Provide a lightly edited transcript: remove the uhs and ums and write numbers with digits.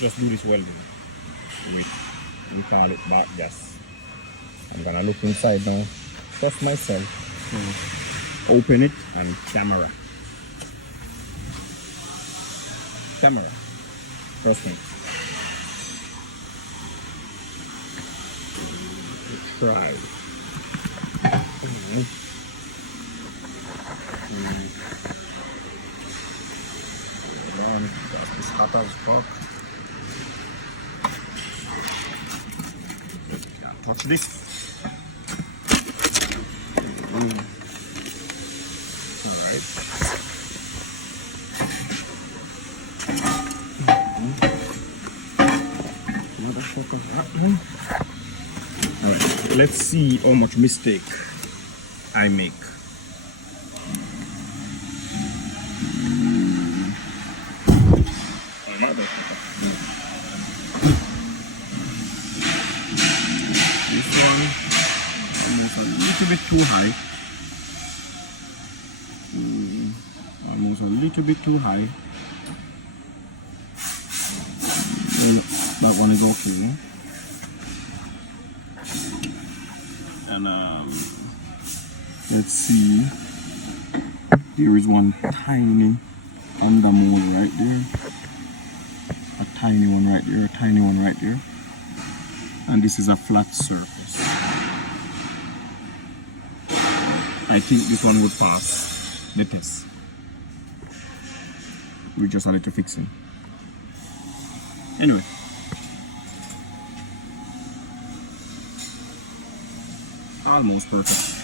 just do this welding with, we call it back gas. I'm gonna look inside now, trust myself, open it and camera, trust me. Try. It's hot as fuck. Can't touch this. Alright. Motherfucker. Alright, let's see how much mistake I make. This one almost a little bit too high. Almost a little bit too high. That one is okay. And let's see. There is one tiny undermole right there. A tiny one right there, a tiny one right there. And this is a flat surface. I think this one would pass the test. We just had to fixing. Anyway. Almost perfect.